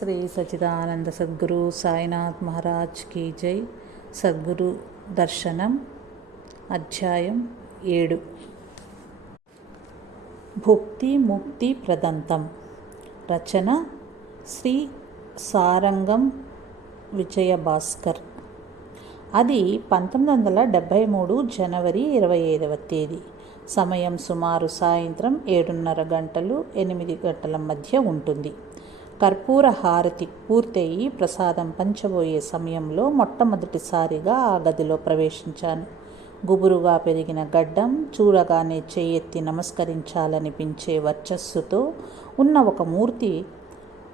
శ్రీ సచిదానంద సద్గురు సాయినాథ్ మహారాజ్ కీ జై సద్గురు దర్శనం అధ్యాయం ఏడు భుక్తి ముక్తి ప్రదంతం రచన శ్రీ సారంగం విజయ భాస్కర్ అది పంతొమ్మిది వందల డెబ్భై మూడు జనవరి ఇరవై ఐదవ తేదీ. సమయం సుమారు సాయంత్రం ఏడున్నర గంటలు ఎనిమిది గంటల మధ్య ఉంటుంది. కర్పూర హారతి పూర్తయి ప్రసాదం పంచబోయే సమయంలో మొట్టమొదటిసారిగా ఆ గదిలో ప్రవేశించాను. గుబురుగా పెరిగిన గడ్డం చూడగానే చేయెత్తి నమస్కరించాలనిపించే వర్చస్సుతో ఉన్న ఒక మూర్తి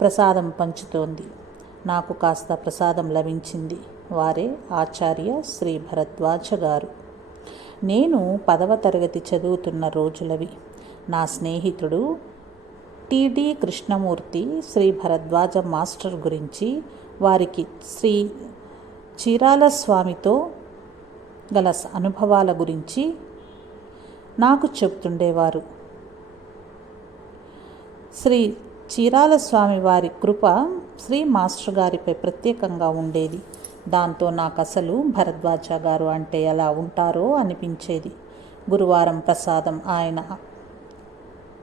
ప్రసాదం పంచుతోంది. నాకు కాస్త ప్రసాదం లభించింది. వారే ఆచార్య శ్రీ భరద్వాజ గారు. నేను పదవ తరగతి చదువుతున్న రోజులవి. నా స్నేహితుడు T D Krishnamurthy Shri Bharadwaj master గురించి వారికి శ్రీ చీరాల స్వామితో గల అనుభవాల గురించి నాకు చెబుతుండేవారు. శ్రీ చీరాల స్వామి వారి కృప శ్రీ మాస్టర్ గారిపై ప్రత్యేకంగా ఉండేది. దాంతో నాకు అసలు భరద్వాజ గారు అంటే ఎలా ఉంటారో అనిపించేది. గురువారం ప్రసాదం ఆయన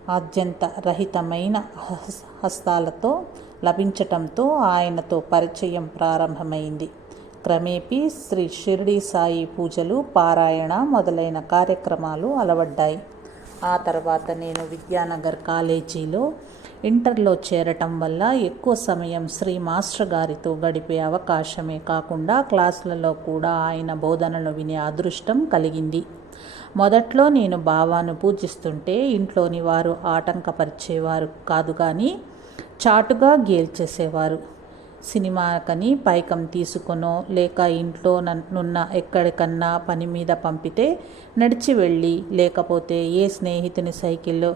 ఆద్యంత రహితమైన హస్తాలతో లభించటంతో ఆయనతో పరిచయం ప్రారంభమైంది. క్రమేపీ శ్రీ షిరిడి సాయి పూజలు పారాయణ మొదలైన కార్యక్రమాలు అలవడ్డాయి. ఆ తర్వాత నేను విద్యానగర్ కాలేజీలో ఇంటర్లో చేరటం వల్ల ఎక్కువ సమయం శ్రీ మాస్టర్ గారితో గడిపే అవకాశమే కాకుండా క్లాసులలో కూడా ఆయన బోధనలు వినే అదృష్టం కలిగింది. మొదట్లో నేను బావాను పూజిస్తుంటే ఇంట్లోని వారు ఆటంకపరిచేవారు కాదు కానీ చాటుగా గేల్చేసేవారు. సినిమాకని పైకం తీసుకునో లేక ఇంట్లో నున్న ఎక్కడికన్నా పని మీద పంపితే నడిచి వెళ్ళి లేకపోతే ఏ స్నేహితుని సైకిల్లో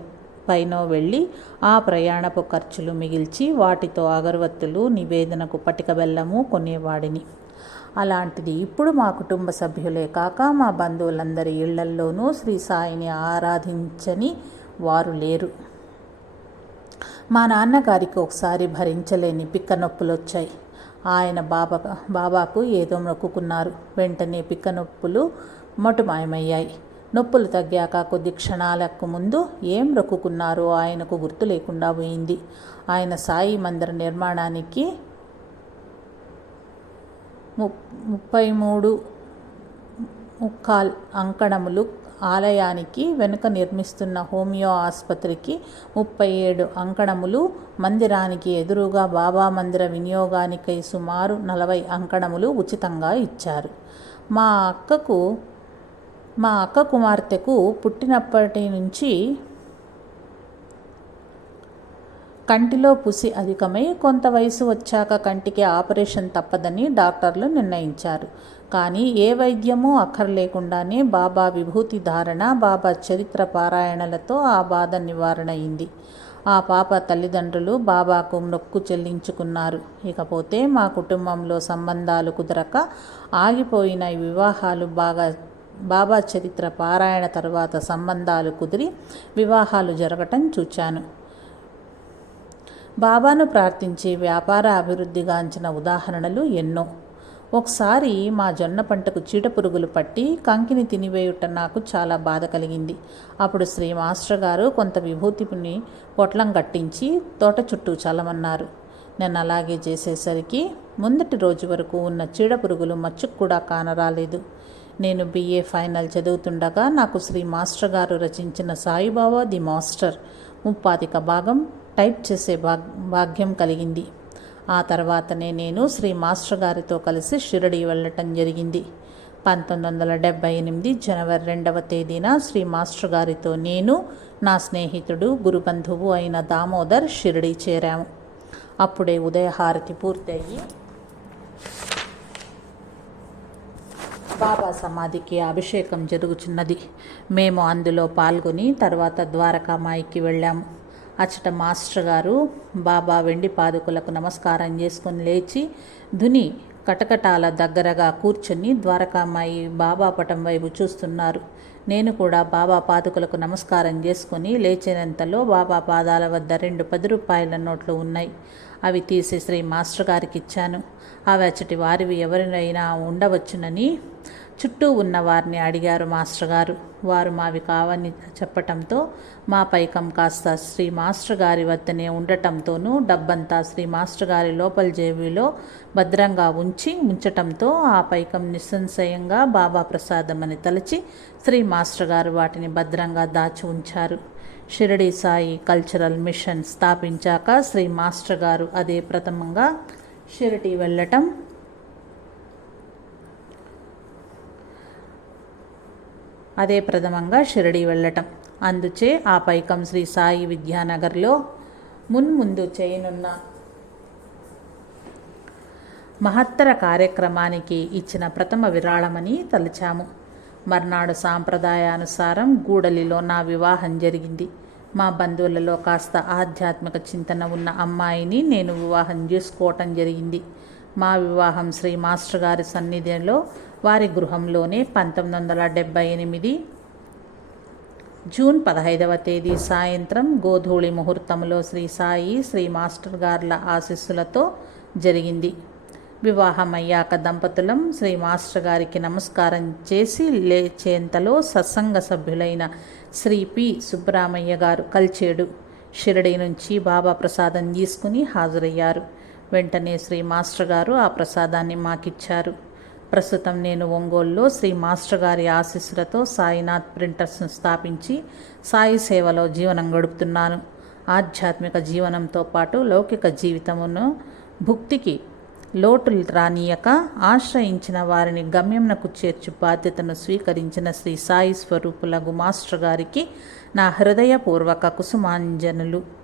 పైనో వెళ్ళి ఆ ప్రయాణపు ఖర్చులు మిగిల్చి వాటితో అగరవత్తులు నివేదనకు పటిక బెల్లము కొనేవాడిని. అలాంటిది ఇప్పుడు మా కుటుంబ సభ్యులే కాక మా బంధువులందరి ఇళ్ళల్లోనూ శ్రీ సాయిని ఆరాధించని వారు లేరు. మా నాన్నగారికి ఒకసారి భరించలేని పిక్క నొప్పులు వచ్చాయి ఆయన బాబా బాబాకు ఏదో నొక్కున్నారు వెంటనే పిక్క నొప్పులు మొటమాయమయ్యాయి. నొప్పులు తగ్గాక కొద్ది క్షణాలకు ముందు ఏం రొక్కుకున్నారో ఆయనకు గుర్తు లేకుండా పోయింది. ఆయన సాయి మందిర నిర్మాణానికి ముప్పై మూడు ముక్కాల్ అంకణములు ఆలయానికి వెనుక నిర్మిస్తున్న హోమియో ఆసుపత్రికి ముప్పై ఏడు అంకణములు మందిరానికి ఎదురుగా బాబా మందిర వినియోగానికై సుమారు నలభై అంకణములు ఉచితంగా ఇచ్చారు. మా అక్కకు మా అక్క కుమార్తెకు పుట్టినప్పటి నుంచి కంటిలో పుసి అధికమై కొంత వయసు వచ్చాక కంటికి ఆపరేషన్ తప్పదని డాక్టర్లు నిర్ణయించారు. కానీ ఏ వైద్యమూ అక్కర్లేకుండానే బాబా విభూతి ధారణ బాబా చరిత్ర పారాయణలతో ఆ బాధ నివారణ అయింది. ఆ పాప తల్లిదండ్రులు బాబాకు మొక్కు చెల్లించుకున్నారు. ఇకపోతే మా కుటుంబంలో సంబంధాలు కుదరక ఆగిపోయిన వివాహాలు బాగా బాబా చరిత్ర పారాయణ తర్వాత సంబంధాలు కుదిరి వివాహాలు జరగటం చూచాను. బాబాను ప్రార్థించి వ్యాపార అభివృద్ధిగాంచిన ఉదాహరణలు ఎన్నో. ఒకసారి మా జొన్న పంటకు చీటపురుగులు పట్టి కంకిని తినివేయుట నాకు చాలా బాధ కలిగింది. అప్పుడు శ్రీ మాస్టర్ గారు కొంత విభూతిని పొట్లం కట్టించి తోట చుట్టూ చల్లమన్నారు. నేను అలాగే చేసేసరికి ముందటి రోజు వరకు ఉన్న చీడపురుగులు మచ్చుకు కూడా కానరాలేదు. నేను బిఏ ఫైనల్ చదువుతుండగా నాకు శ్రీ మాస్టర్ గారు రచించిన సాయిబాబా ది మాస్టర్ ముప్పాతిక భాగం టైప్ చేసే భాగ్యం కలిగింది. ఆ తర్వాతనే నేను శ్రీ మాస్టర్ గారితో కలిసి షిరడి వెళ్ళటం జరిగింది. పంతొమ్మిది వందల డెబ్బై ఎనిమిది జనవరి రెండవ తేదీన శ్రీ మాస్టర్ గారితో నేను నా స్నేహితుడు గురుబంధువు అయిన దామోదర్ షిరడి చేరాము. అప్పుడే ఉదయహారతి పూర్తయ్యి బాబా సమాధికి అభిషేకం జరుగుచున్నది. మేము అందులో పాల్గొని తర్వాత ద్వారకామాయికి వెళ్ళాము. అచ్చట మాస్టర్ గారు బాబా వెండి పాదుకులకు నమస్కారం చేసుకుని లేచి ధుని కటకటాల దగ్గరగా కూర్చొని ద్వారకామాయి బాబా పటం వైపు చూస్తున్నారు. నేను కూడా బాబా పాదుకులకు నమస్కారం చేసుకుని లేచినంతలో బాబా పాదాల వద్ద రెండు పది రూపాయల నోట్లు ఉన్నాయి. అవి తీసి శ్రీ మాస్టర్ గారికి ఇచ్చాను. అవి అచ్చటి వారివి ఎవరినైనా ఉండవచ్చునని చుట్టూ ఉన్న వారిని అడిగారు మాస్టర్ గారు. వారు మావి కావని చెప్పటంతో మా పైకం కాస్త శ్రీ మాస్టర్ గారి వద్దనే ఉండటంతోనూ డబ్బంతా శ్రీ మాస్టర్ గారి లోపల జేబులో భద్రంగా ఉంచి ఉంచటంతో ఆ పైకం నిస్సంశయంగా బాబా ప్రసాదం అని తలచి శ్రీ మాస్టర్ గారు వాటిని భద్రంగా దాచి ఉంచారు. షిరిడి సాయి కల్చరల్ మిషన్ స్థాపించాక శ్రీ మాస్టర్ గారు అదే ప్రథమంగా షిరిడి వెళ్ళటం అదే ప్రథమంగా షిరిడి వెళ్ళటం. అందుచే ఆ పైకం శ్రీ సాయి విద్యానగర్లో మున్ముందు చేయనున్న మహత్తర కార్యక్రమానికి ఇచ్చిన ప్రథమ విరాళమని తలచాము. మర్నాడు సాంప్రదాయానుసారం గూడలిలో నా వివాహం జరిగింది. మా బంధువులలో కాస్త ఆధ్యాత్మిక చింతన ఉన్న అమ్మాయిని నేను వివాహం చేసుకోవటం జరిగింది. మా వివాహం శ్రీ మాస్టర్ గారి సన్నిధిలో వారి గృహంలోనే పంతొమ్మిది వందల డెబ్భై ఎనిమిది జూన్ పదహైదవ తేదీ సాయంత్రం గోధూళి ముహూర్తంలో శ్రీ సాయి శ్రీ మాస్టర్ గార్ల ఆశీస్సులతో జరిగింది. వివాహం అయ్యాక దంపతులం శ్రీ మాస్టర్ గారికి నమస్కారం చేసి లేచేంతలో సత్సంగ సభ్యులైన శ్రీ పి. సుబ్రహ్మయ్య గారు కల్చేడు షిరడి నుంచి బాబా ప్రసాదం తీసుకుని హాజరయ్యారు. వెంటనే శ్రీ మాస్టర్ గారు ఆ ప్రసాదాన్ని మాకిచ్చారు. ప్రస్తుతం నేను ఒంగోలులో శ్రీ మాస్టర్ గారి ఆశీస్సులతో సాయినాథ్ ప్రింటర్స్ను స్థాపించి సాయి సేవలో జీవనం గడుపుతున్నాను. ఆధ్యాత్మిక జీవనంతో పాటు లౌకిక జీవితమును భుక్తికి లోటు రానియక ఆశ్రయించిన వారిని గమ్యంనకు చేర్చు బాధ్యతను స్వీకరించిన శ్రీ సాయి స్వరూపులగు మాస్టర్ గారికి నా హృదయపూర్వక కుసుమాంజనులు.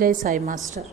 జై సాయి మాస్టర్